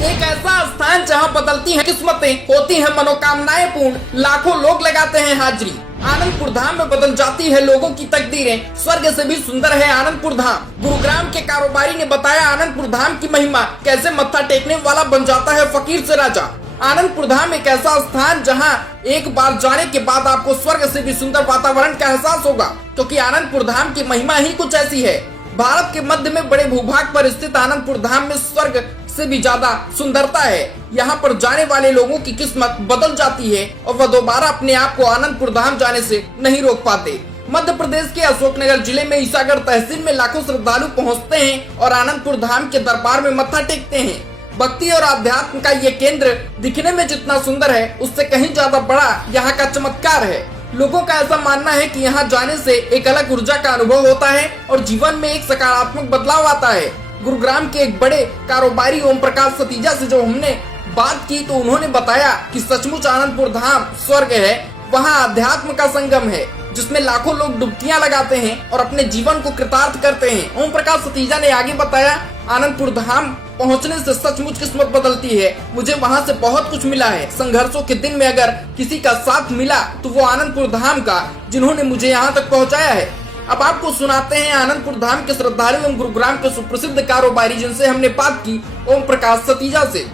एक ऐसा स्थान जहां बदलती हैं किस्मतें, होती हैं मनोकामनाएं पूर्ण, लाखों लोग लगाते हैं हाजिरी। आनंदपुर धाम में बदल जाती है लोगों की तकदीरें, स्वर्ग से भी सुंदर है आनंदपुर धाम। गुरुग्राम के कारोबारी ने बताया आनंदपुर धाम की महिमा, कैसे मत्था टेकने वाला बन जाता है फकीर से राजा। आनंदपुर धाम एक ऐसा स्थान जहां एक बार जाने के बाद आपको स्वर्ग से भी सुंदर वातावरण का एहसास होगा, क्योंकि आनंदपुर धाम की महिमा ही कुछ ऐसी है। भारत के मध्य में बड़े भूभाग पर स्थित आनंदपुर धाम में स्वर्ग से भी ज्यादा सुंदरता है। यहाँ पर जाने वाले लोगों की किस्मत बदल जाती है और वह दोबारा अपने आप को आनंदपुर धाम जाने से नहीं रोक पाते। मध्य प्रदेश के अशोकनगर जिले में ईसागढ़ तहसील में लाखों श्रद्धालु पहुँचते हैं और आनंदपुर धाम के दरबार में मत्था टेकते हैं। भक्ति और आध्यात्म का ये केंद्र दिखने में जितना सुंदर है, उससे कहीं ज्यादा बड़ा यहाँ का चमत्कार है। लोगों का ऐसा मानना है कि यहाँ जाने से एक अलग ऊर्जा का अनुभव होता है और जीवन में एक सकारात्मक बदलाव आता है। गुरुग्राम के एक बड़े कारोबारी ओम प्रकाश सतीजा से जो हमने बात की तो उन्होंने बताया कि सचमुच आनंदपुर धाम स्वर्ग है। वहाँ अध्यात्म का संगम है जिसमें लाखों लोग डुबकियां लगाते हैं और अपने जीवन को कृतार्थ करते हैं। ओम प्रकाश सतीजा ने आगे बताया, आनंदपुर धाम पहुंचने से सचमुच किस्मत बदलती है। मुझे वहां से बहुत कुछ मिला है। संघर्षों के दिन में अगर किसी का साथ मिला तो वो आनंदपुर धाम का, जिन्होंने मुझे यहाँ तक पहुँचाया है। अब आपको सुनाते हैं आनंदपुर धाम के श्रद्धालु एवं गुरुग्राम के सुप्रसिद्ध कारोबारी जिनसे हमने बात की, ओम प्रकाश सतीजा से।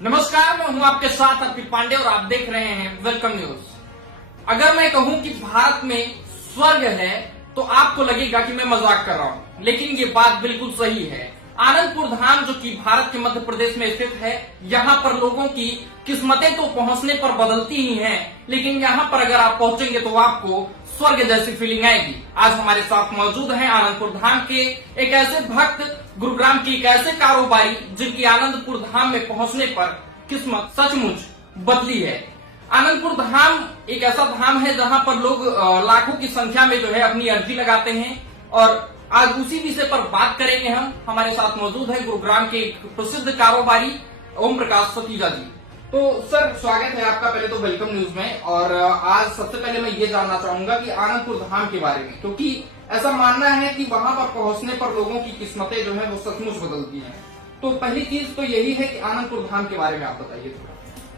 नमस्कार, मैं हूं आपके साथ अर्पित पांडे और आप देख रहे हैं वेलकम न्यूज। अगर मैं कहूं कि भारत में स्वर्ग है तो आपको लगेगा कि मैं मजाक कर रहा हूं, लेकिन ये बात बिल्कुल सही है। आनंदपुर धाम जो कि भारत के मध्य प्रदेश में स्थित है, यहाँ पर लोगों की किस्मतें तो पहुंचने पर बदलती ही हैं, लेकिन यहाँ पर अगर आप पहुंचेंगे तो आपको स्वर्ग जैसी फीलिंग आएगी। आज हमारे साथ मौजूद हैं आनंदपुर धाम के एक ऐसे भक्त, गुरुग्राम की एक ऐसे कारोबारी जिनकी आनंदपुर धाम में पहुंचने पर किस्मत सचमुच बदली है। आनंदपुर धाम एक ऐसा धाम है जहां पर लोग लाखों की संख्या में जो है अपनी अर्जी लगाते हैं और आज उसी विषय पर बात करेंगे हम। हमारे साथ मौजूद है गुरुग्राम के एक प्रसिद्ध कारोबारी ओम प्रकाश सतीजा जी। तो सर, स्वागत है आपका पहले तो वेलकम न्यूज में। और आज सबसे पहले मैं ये जानना चाहूंगा कि आनंदपुर धाम के बारे में, क्योंकि ऐसा मानना है कि वहां पर पहुंचने पर लोगों की किस्मतें जो है वो सचमुच बदलती हैं। तो पहली चीज तो यही है कि आनंदपुर धाम के बारे में आप बताइए थोड़ा।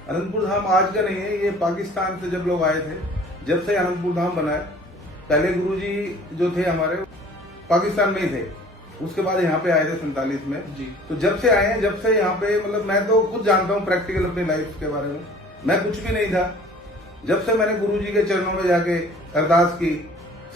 अनंतपुर धाम आज का नहीं है, ये पाकिस्तान से जब लोग आए थे, जब से अनंतपुर धाम बना है। पहले गुरुजी जो थे हमारे पाकिस्तान में ही थे, उसके बाद यहाँ पे आए थे 47 में जी। तो जब से आए हैं, जब से यहाँ पे मतलब मैं तो खुद जानता हूँ प्रैक्टिकल अपनी लाइफ के बारे में। मैं कुछ भी नहीं था, जब से मैंने गुरुजी के चरणों में जाके अरदास की,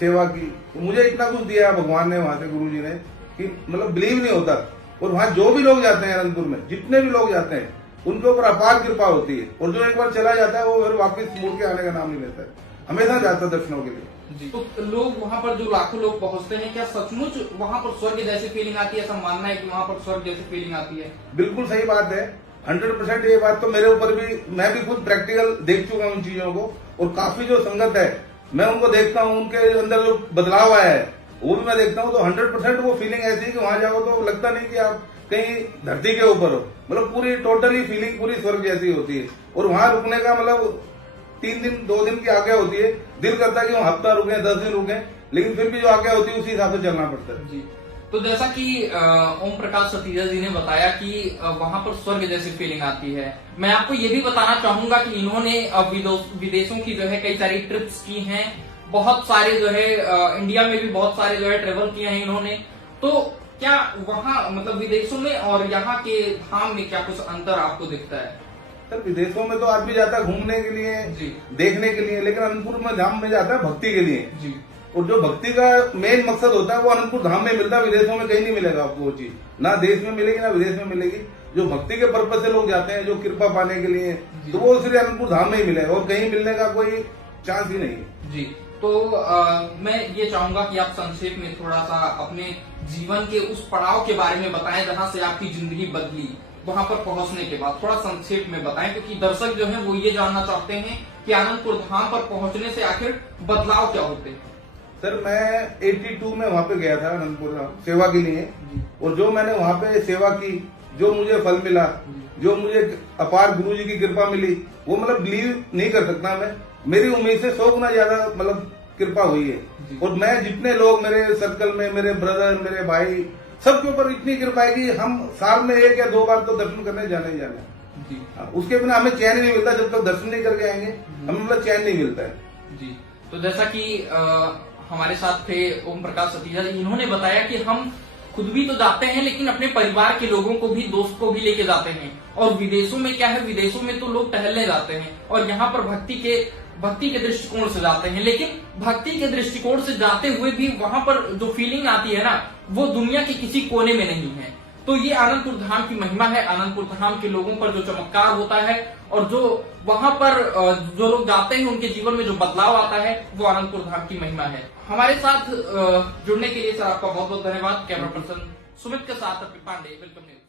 सेवा की, तो मुझे इतना कुछ दिया भगवान ने वहां से, गुरुजी ने, कि मतलब बिलीव नहीं होता। और वहां जो भी लोग जाते हैं अनंतपुर में, जितने भी लोग जाते हैं, उनके ऊपर अपार कृपा होती है। और जो एक बार चला जाता है वो फिर वापस मुड़ के आने का नाम नहीं लेता है, हमेशा जाता है दर्शनों के लिए। जी। तो लोग वहाँ पर जो लाखों लोग पहुँचते हैं, क्या सचमुच वहाँ पर स्वर्ग जैसी फीलिंग आती है? ऐसा मानना है कि वहाँ पर स्वर्ग जैसी फीलिंग आती है? बिल्कुल सही बात है, 100% ये बात तो मेरे ऊपर भी, मैं भी खुद प्रैक्टिकल देख चुका हूँ इन चीजों को। और काफी जो संगत है मैं उनको देखता हूँ, उनके अंदर जो बदलाव आया है वो भी मैं देखता हूँ। तो 100% वो फीलिंग ऐसी है कि वहां जाओ तो लगता नहीं कि आप कहीं धरती के ऊपर हो, मतलब पूरी टोटली फीलिंग पूरी स्वर्ग जैसी होती है। और वहां रुकने का मतलब 3 दिन 2 दिन की आज्ञा होती है, दिल करता है कि हम हफ्ता रुके, 10 दिन रुके, लेकिन फिर भी जो आज्ञा होती है उसी हिसाब से चलना पड़ता है। जी। तो जैसा कि ओम प्रकाश सतीजा जी ने बताया कि वहां पर स्वर्ग जैसी फीलिंग आती है, मैं आपको ये भी बताना चाहूंगा कि इन्होंने विदेशों की जो है कई सारी ट्रिप्स की हैं, बहुत सारे जो है इंडिया में भी बहुत सारे जो है ट्रेवल किए हैं इन्होंने। तो क्या वहाँ मतलब विदेशों में और यहाँ के धाम में क्या कुछ अंतर आपको दिखता है? सर, विदेशों में तो आदमी जाता है घूमने के लिए जी, देखने के लिए, लेकिन अनंतपुर में धाम में जाता है भक्ति के लिए जी। और जो भक्ति का मेन मकसद होता है वो अनंतपुर धाम में मिलता है। विदेशों में कहीं नहीं मिलेगा आपको वो चीज, ना देश में मिलेगी ना विदेश में मिलेगी। जो भक्ति के पर्पज से लोग जाते हैं, जो कृपा पाने के लिए, तो वो सिर्फ अनंतपुर धाम में ही मिलेगा और कहीं मिलने का कोई चांस ही नहीं है। जी। तो मैं ये चाहूंगा कि आप संक्षेप में थोड़ा सा अपने जीवन के उस पड़ाव के बारे में बताएं जहां से आपकी जिंदगी बदली, वहां पर पहुंचने के बाद थोड़ा संक्षेप में बताएं, क्योंकि दर्शक जो हैं वो ये जानना चाहते हैं कि आनंदपुर धाम पर पहुंचने से आखिर बदलाव क्या होते हैं। सर, मैं 82 में वहां पे गया था अनंतपुर धाम सेवा के लिए, और जो मैंने वहां पे सेवा की, जो मुझे फल मिला, जो मुझे अपार गुरु जी की कृपा मिली, वो मतलब बिलीव नहीं कर सकता मैं। मेरी उम्मीद से 100 गुना ज्यादा मतलब कृपा हुई है। और मैं जितने लोग मेरे सर्कल में, मेरे ब्रदर, मेरे भाई, सबके ऊपर इतनी कृपा है कि हम साल में 1 या 2 बार तो दर्शन करने जाने ही जाना है। जी उसके बिना हमें चैन ही नहीं मिलता, जब तक दर्शन नहीं करके आएंगे हमें मतलब चैन नहीं मिलता है। जी। तो जैसा कि हमारे साथ थे ओम प्रकाश सतीजा जी, इन्होंने बताया कि हम खुद भी तो जाते हैं लेकिन अपने परिवार के लोगों को भी, दोस्त को भी लेके जाते हैं। और विदेशों में क्या है, विदेशों में तो लोग टहलने जाते हैं और यहाँ पर भक्ति के दृष्टिकोण से जाते हैं, लेकिन भक्ति के दृष्टिकोण से जाते हुए भी वहां पर जो फीलिंग आती है ना, वो दुनिया के किसी कोने में नहीं है। तो ये आनंदपुर धाम की महिमा है। आनंदपुर धाम के लोगों पर जो चमत्कार होता है और जो वहां पर जो लोग जाते हैं उनके जीवन में जो बदलाव आता है, वो आनंदपुर धाम की महिमा है। हमारे साथ जुड़ने के लिए सर आपका बहुत बहुत धन्यवाद। कैमरा पर्सन सुमित के साथ अभी पांडे, वेलकम न्यूज।